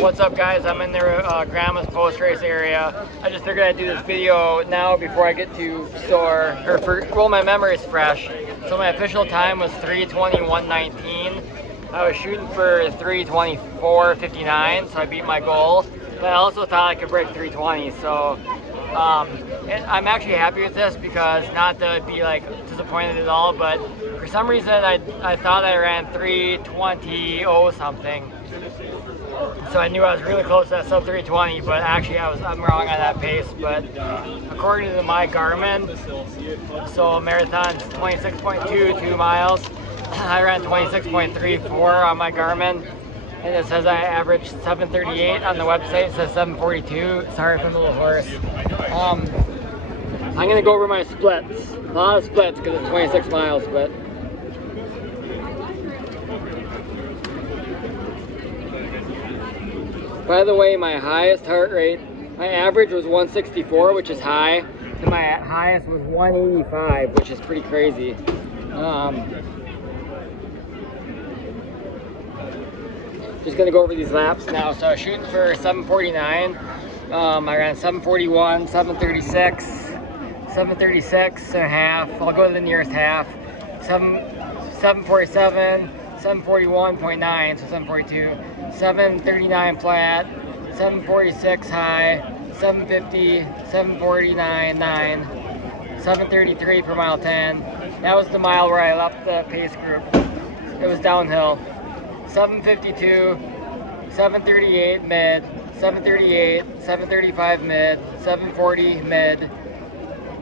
What's up, guys? I'm in their grandma's post-race area. I just figured I'd do this video now before I get too sore, well, my memory is fresh. So my official time was 3:21:19. I was shooting for 3:24:59, so I beat my goal. But I also thought I could break 3:20, so I'm actually happy with this because not to be like disappointed at all, but for some reason I thought I ran 3:20 something. So I knew I was really close to that sub 3:20, but actually I'm wrong on that pace. But according to my Garmin, so a marathon's 26.2, 2 miles. I ran 26.34 on my Garmin, and it says I averaged 7:38 on the website. It says 7:42. Sorry if I'm a little hoarse. I'm gonna go over my splits. A lot of splits because it's 26 miles, but. By the way, my highest heart rate, my average was 164, which is high, and my highest was 185, which is pretty crazy. Just gonna go over these laps now. So I was shooting for 7:49. I ran 7:41, 7:36, 7:36 and a half. I'll go to the nearest half. 7:47, 7:41.9, so 7:42. 7:39 flat, 7:46 high, 7:50, 7:49.9, 7:33 for mile 10. That was the mile where I left the pace group. It was downhill. 7:52, 7:38 mid, 7:38, 7:35 mid, 7:40 mid,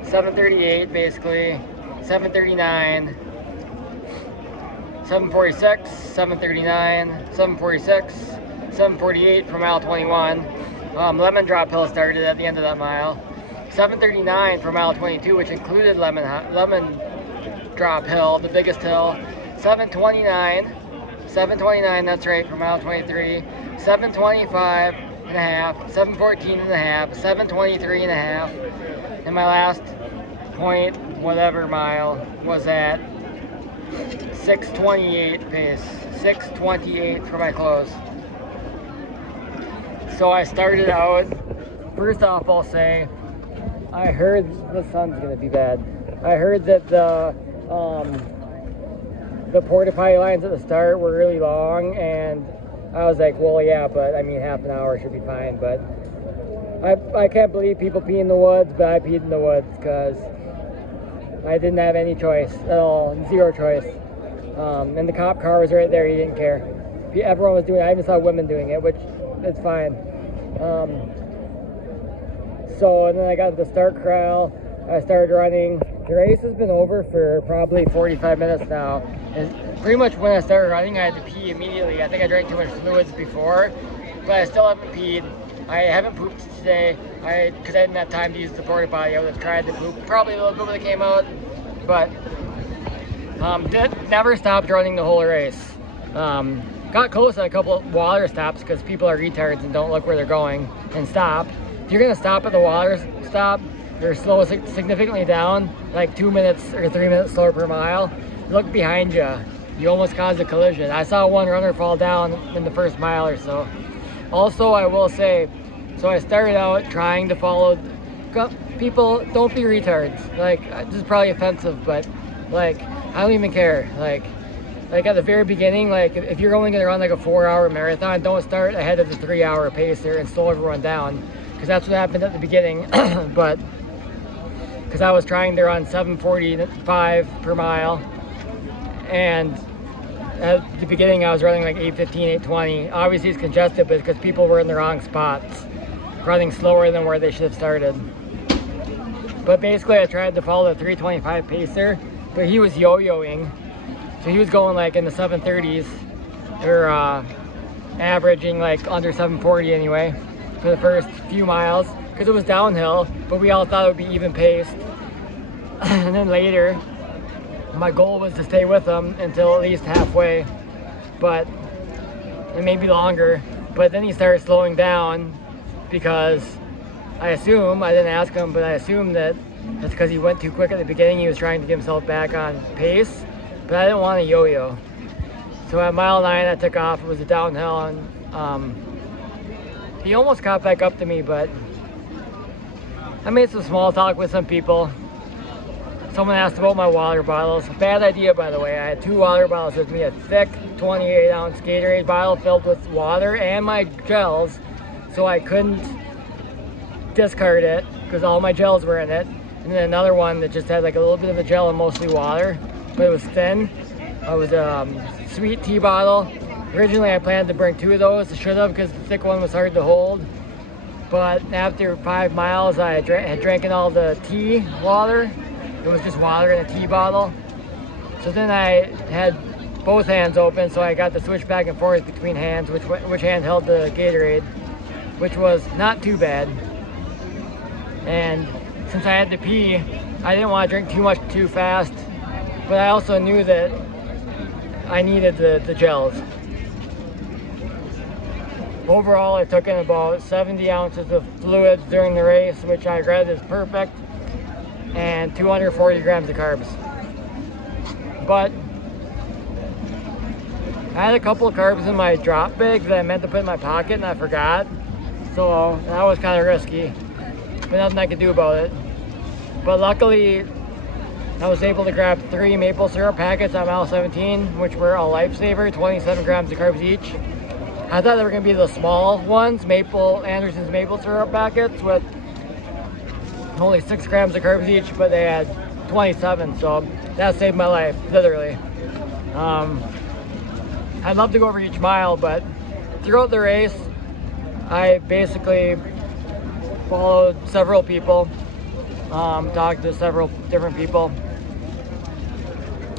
7:38 basically, 7:39. 7:46, 7:39, 7:46, 7:48 for mile 21. Lemon drop hill started at the end of that mile. 7:39 for mile 22, which included lemon drop hill, the biggest hill. 7:29, that's right, for mile 23. 7:25 and a half, 7:14 and a half, 7:23 and a half. And my last point, whatever mile, was at 6:28 pace, 6:28 for my close. So I started out, first off I'll say, I heard the sun's gonna be bad. I heard that the porta potty lines at the start were really long, and I was like, well, yeah, but I mean, half an hour should be fine. But I can't believe people pee in the woods, but I peed in the woods because I didn't have any choice at all, zero choice. And the cop car was right there, he didn't care. Everyone was doing it, I even saw women doing it, which is fine. So, and then I got to the start corral, I started running. The race has been over for probably 45 minutes now. And pretty much when I started running, I had to pee immediately. I think I drank too much fluids before, but I still haven't peed. I haven't pooped today, because I didn't have time to use the porta potty. I would have tried to poop probably a little bit when it came out, but never stopped running the whole race. Got close at a couple of water stops because people are retards and don't look where they're going and stop. If you're gonna stop at the water stop, you're slow significantly down, like 2 minutes or 3 minutes slower per mile. Look behind you. You almost caused a collision. I saw one runner fall down in the first mile or so. Also, I will say, so I started out trying to follow people. Don't be retards. Like, this is probably offensive, but like, I don't even care. Like at the very beginning, like if you're only gonna run like a 4-hour marathon, don't start ahead of the 3-hour pacer and slow everyone down, because that's what happened at the beginning. But because I was trying to run 7:45 per mile, and at the beginning I was running like 8:15, 8:20. Obviously it's congested, but it's because people were in the wrong spots, running slower than where they should have started. But basically I tried to follow the 3:25 pacer, but he was yo-yoing. So he was going like in the 7:30s, or averaging like under 7:40 anyway, for the first few miles, because it was downhill, but we all thought it would be even paced. And then later, my goal was to stay with him until at least halfway, but it may be longer. But then he started slowing down because I didn't ask him, but I assume that that's because he went too quick at the beginning. He was trying to get himself back on pace, but I didn't want to yo-yo. So at mile 9, I took off. It was a downhill, and he almost caught back up to me, but I made some small talk with some people. Someone asked about my water bottles. Bad idea, by the way. I had 2 water bottles with me, a thick 28-ounce Gatorade bottle filled with water and my gels, so I couldn't discard it because all my gels were in it. And then another one that just had like a little bit of a gel and mostly water, but it was thin. It was a sweet tea bottle. Originally I planned to bring 2 of those. I should have, because the thick one was hard to hold. But after 5 miles, I had drank all the tea water. It was just water in a tea bottle. So then I had both hands open, so I got to switch back and forth between hands, which hand held the Gatorade, which was not too bad. And since I had to pee, I didn't want to drink too much too fast, but I also knew that I needed the gels. Overall, I took in about 70 ounces of fluids during the race, which I read is perfect, and 240 grams of carbs. But I had a couple of carbs in my drop bag that I meant to put in my pocket and I forgot. So that was kind of risky, but nothing I could do about it. But luckily, I was able to grab 3 maple syrup packets on mile 17, which were a lifesaver, 27 grams of carbs each. I thought they were going to be the small ones, Anderson's maple syrup packets with only 6 grams of carbs each, but they had 27, so that saved my life, literally. I'd love to go over each mile, but throughout the race, I basically followed several people, talked to several different people.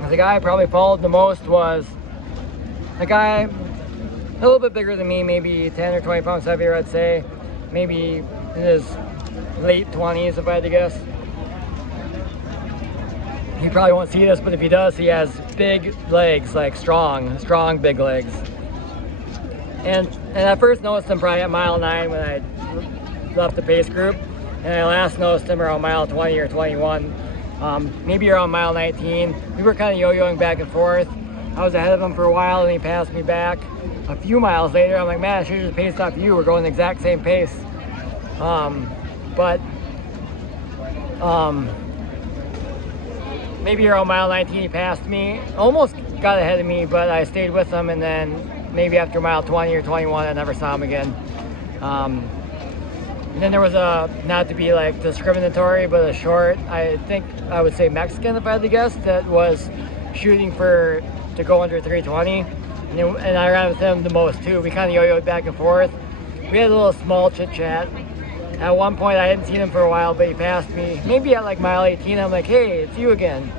The guy I probably followed the most was a guy a little bit bigger than me, maybe 10 or 20 pounds heavier, I'd say. Maybe in his late 20s, if I had to guess. He probably won't see this, but if he does, he has big legs, like strong big legs. And I first noticed him probably at mile 9 when I left the pace group, and I last noticed him around mile 20 or 21, maybe around mile 19. We were kind of yo-yoing back and forth. I was ahead of him for a while, and he passed me back. A few miles later, I'm like, man, I should have just paced off you. We're going the exact same pace. Maybe around mile 19 he passed me, almost got ahead of me, but I stayed with him, and then maybe after mile 20 or 21 I never saw him again. And then there was not to be like discriminatory, but a short, I think I would say Mexican if I had to guess, that was shooting to go under 320, and I ran with him the most too. We kind of yo-yoed back and forth. We had a little small chit chat. At one point, I hadn't seen him for a while, but he passed me, maybe at like mile 18. I'm like, hey, it's you again.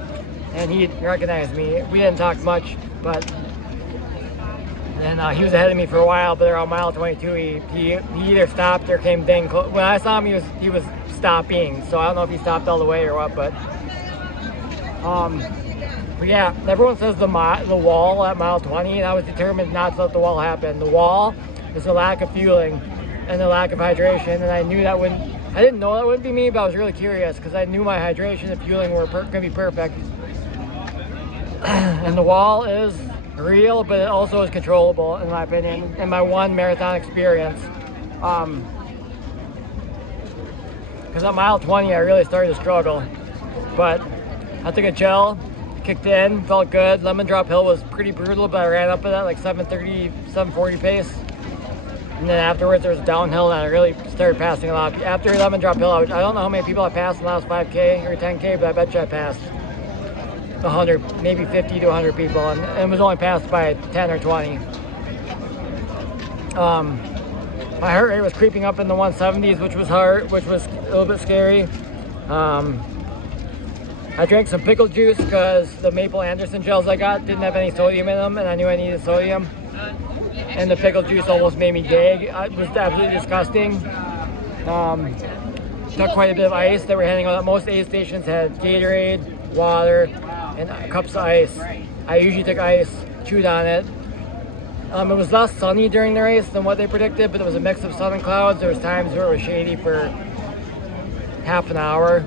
And he recognized me. We didn't talk much, but then he was ahead of me for a while, but around mile 22, he either stopped or came dang close. When I saw him, he was stopping, so I don't know if he stopped all the way or what, but yeah, everyone says the wall at mile 20, and I was determined not to let the wall happen. The wall is the lack of fueling and the lack of hydration, and I didn't know that wouldn't be me, but I was really curious because I knew my hydration and fueling were gonna be perfect. And the wall is real, but it also is controllable, in my opinion, in my one marathon experience. Because at mile 20, I really started to struggle, but I took a gel, kicked in, felt good. Lemon Drop Hill was pretty brutal, but I ran up at that like 7:30, 7:40 pace. And then afterwards there was downhill, and I really started passing a lot. After Lemon Drop Hill, I don't know how many people I passed in the last 5K or 10K, but I bet you I passed 100, maybe 50 to 100 people, and it was only passed by 10 or 20. My heart rate was creeping up in the 170s, which was hard, which was a little bit scary. I drank some pickle juice because the Maple Anderson gels I got didn't have any sodium in them, and I knew I needed sodium. And the pickle juice almost made me gag. It was absolutely disgusting. Took quite a bit of ice that we're handing out. Most aid stations had Gatorade, water, and cups of ice. I usually took ice, chewed on it. It was less sunny during the race than what they predicted, but it was a mix of sun and clouds. There was times where it was shady for half an hour,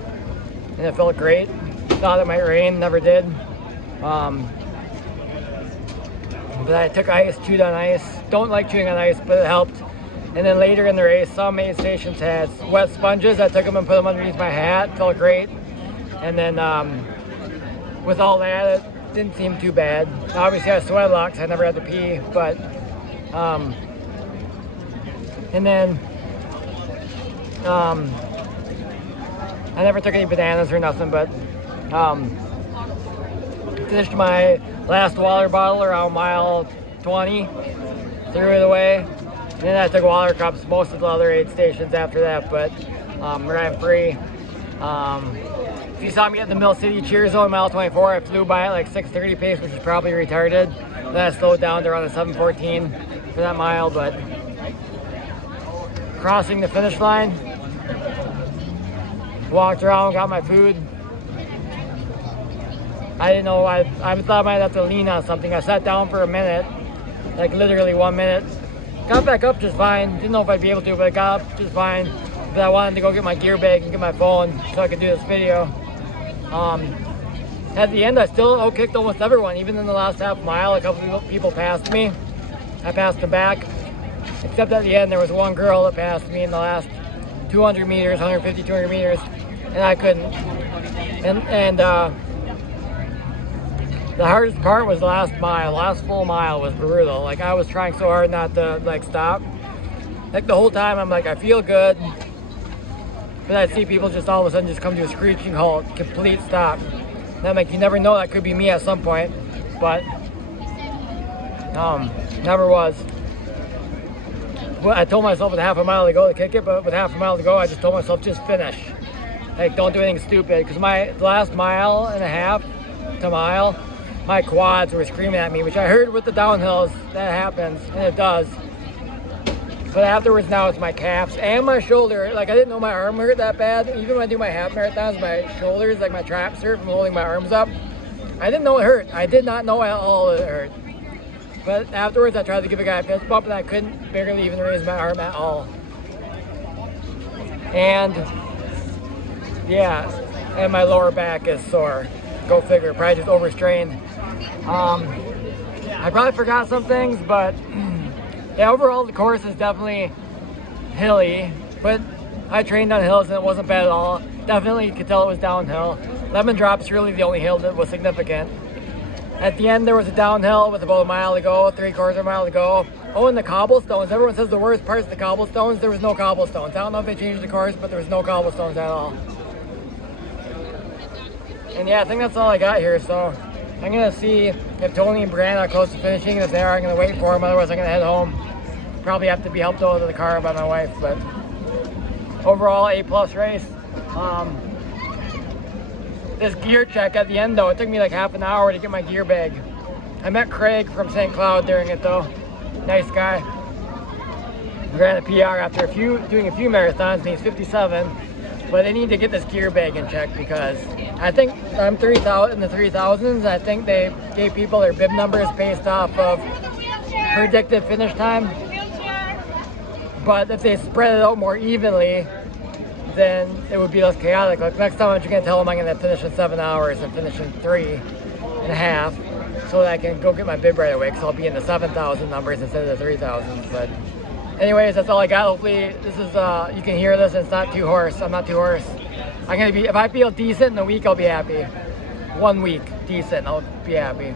and it felt great. Thought it might rain, never did. But I took ice, chewed on ice. Don't like chewing on ice, but it helped. And then later in the race, some aid stations had wet sponges. I took them and put them underneath my hat. Felt great. And then with all that, it didn't seem too bad. Obviously, I sweat a lot because I never had to pee. But and then I never took any bananas or nothing. But finished my last water bottle around mile 20. Threw it away. And then I took water cups most of the other aid stations after that, but ran free. If you saw me at the Mill City Cheer Zone, mile 24, I flew by at like 6:30 pace, which is probably retarded. Then I slowed down to around a 7:14 for that mile, but crossing the finish line, walked around, got my food. I didn't know, I thought I might have to lean on something. I sat down for a minute, like literally 1 minute. Got back up just fine. Didn't know if I'd be able to, but I got up just fine. But I wanted to go get my gear bag and get my phone so I could do this video. At the end, I still outkicked almost everyone. Even in the last half mile, a couple of people passed me. I passed them back. Except at the end, there was one girl that passed me in the last 200 meters, 150, 200 meters, and I couldn't. And the hardest part was the last mile. Last full mile was brutal. Like, I was trying so hard not to like stop. Like the whole time I'm like, I feel good. But I see people just all of a sudden just come to a screeching halt, complete stop. And I'm like, you never know, that could be me at some point. But never was. Well, I told myself with half a mile to go to kick it, but with half a mile to go, I just told myself just finish. Like, don't do anything stupid. Because my last mile and a half to mile, my quads were screaming at me, which I heard with the downhills, that happens, and it does. But afterwards now it's my calves and my shoulder. Like, I didn't know my arm hurt that bad. Even when I do my half marathons, my shoulders, like my traps hurt from holding my arms up. I didn't know it hurt. I did not know at all it hurt. But afterwards I tried to give a guy a fist bump and I couldn't barely even raise my arm at all. And yeah, and my lower back is sore. Go figure, probably just overstrained. I probably forgot some things, but yeah, overall the course is definitely hilly, but I trained on hills and it wasn't bad at all. Definitely could tell it was downhill. Lemon Drop's really the only hill that was significant. At the end there was a downhill with about a mile to go, 3/4 of a mile to go. Oh, and the cobblestones. Everyone says the worst parts of the cobblestones, there was no cobblestones. I don't know if they changed the course, but there was no cobblestones at all. And yeah, I think that's all I got here, so I'm gonna see if Tony and Brian are close to finishing. If they are, I'm gonna wait for them, otherwise I'm gonna head home. Probably have to be helped out of the car by my wife, but overall, A+ race. This gear check at the end though, it took me like half an hour to get my gear bag. I met Craig from St. Cloud during it though. Nice guy. We ran a PR after doing a few marathons, and he's 57. But I need to get this gear bag in check because I think I'm 3,000 in the 3,000s. I think they gave people their bib numbers based off of predicted finish time. But if they spread it out more evenly, then it would be less chaotic. Like next time I'm just gonna tell them I'm gonna finish in 7 hours and finish in 3.5, so that I can go get my bib right away. Because I'll be in the 7,000 numbers instead of the 3,000s. But anyways, that's all I got. Hopefully this is you can hear this and it's not too hoarse. I'm not too hoarse. I'm gonna be, if I feel decent in a week, I'll be happy. 1 week decent, I'll be happy.